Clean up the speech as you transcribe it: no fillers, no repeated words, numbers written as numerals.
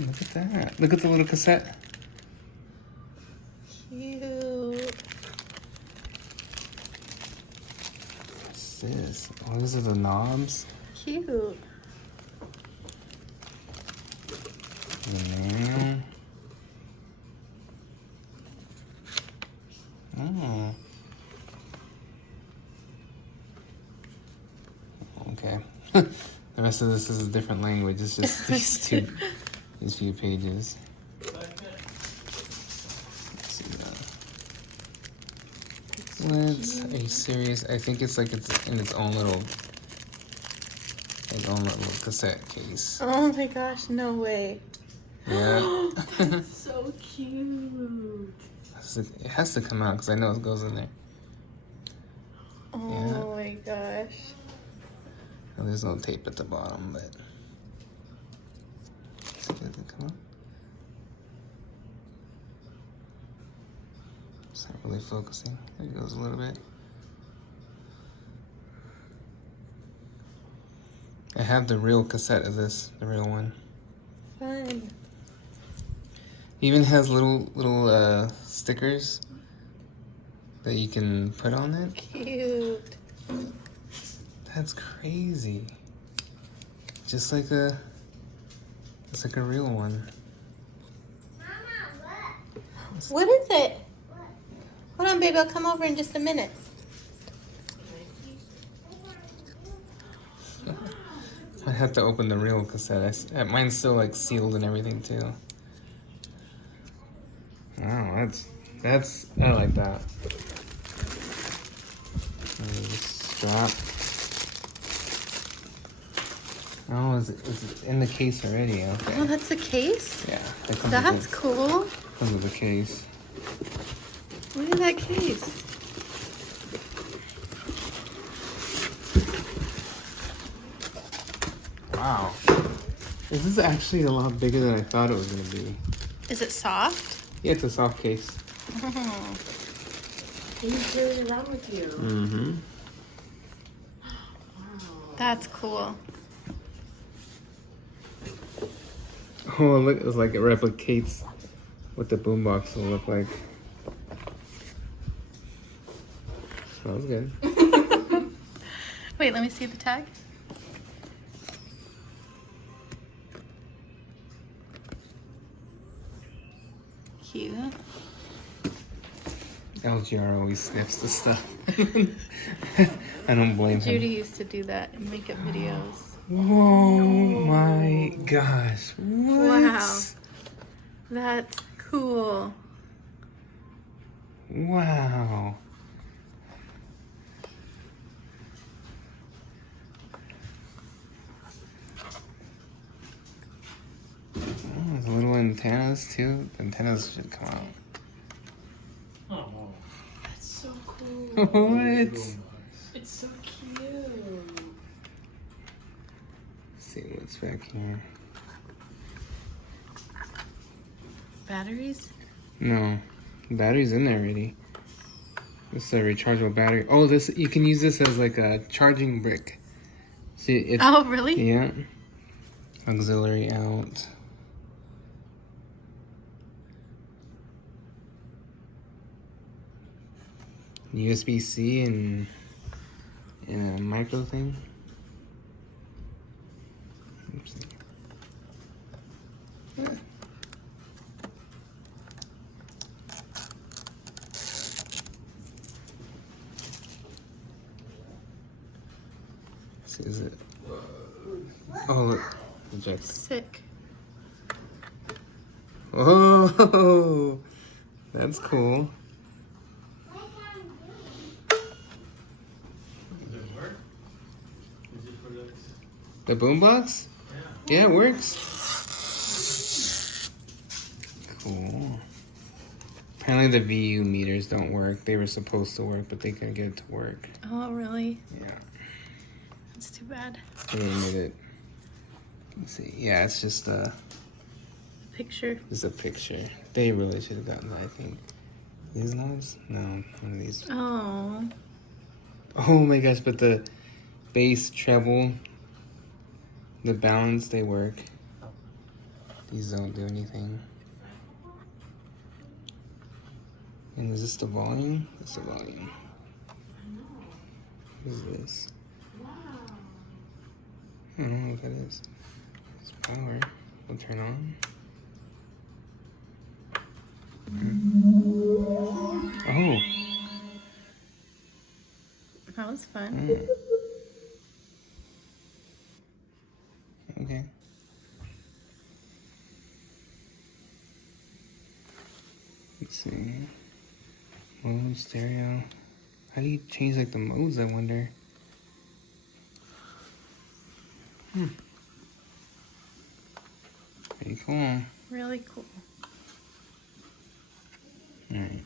look at that. Look at the little cassette. Cute. What's this? Oh, these are the knobs. Cute. Man. Oh. Okay. The rest of this is a different language. It's just these few pages. Let's see that. What? Are you serious? I think it's like it's in its own little cassette case. Oh my gosh, no way. Yeah. That's so cute. It has to come out because I know it goes in there. Oh my gosh. Well, there's no tape at the bottom, but see, does it come out? It's not really focusing. There it goes a little bit. I have the real cassette of this, the real one. Fun. Even has little stickers that you can put on it. Cute. That's crazy. It's like a real one. Mama, look. What is it? Hold on, baby. I'll come over in just a minute. I have to open the real cassette. Mine's still like sealed and everything too. Wow, that's I like that. Strap. Oh, it's in the case already. Okay. Oh, that's the case? Yeah. That's cool. Comes with the case. Look at that case. Wow. This is actually a lot bigger than I thought it was going to be. Is it soft? Yeah, it's a soft case. Oh. Can you carry it around with you? Mm-hmm. That's cool. Oh, look, it's like it replicates what the boombox will look like. Smells good. Wait, let me see the tag. Cute. LGR always sniffs the stuff. I don't blame him. Judy used to do that in makeup videos. Whoa, my gosh. What? Wow. That's cool. Wow. Oh, there's little antennas too. The antennas should come out. Oh, that's so cool. What? It's so cute. Let's see what's back here. Batteries? No, the battery's in there already. This is a rechargeable battery. Oh, this you can use this as like a charging brick. See it? Oh, really? Yeah. Auxiliary out. USB-C and a micro thing. Oops. Yeah. Is it? Oh, look. Eject. Sick. Oh, that's cool. Does it work? Is it for this? The boombox? Yeah. Yeah, it works. Cool. Apparently the VU meters don't work. They were supposed to work, but they couldn't get it to work. Oh, really? Yeah. That's too bad. They made it. Let's see. Yeah, it's just a Picture. picture. They really should have gotten that, I think. These knobs? No, one of these. Oh. Oh my gosh, but the bass, treble, the balance, they work. These don't do anything. And is this the volume? That's the volume. What is this? I don't know what that is. It's power. We'll turn on. Oh. That was fun. Okay. Let's see. Mode, stereo. How do you change like the modes, I wonder? Pretty cool. Really cool. Alright.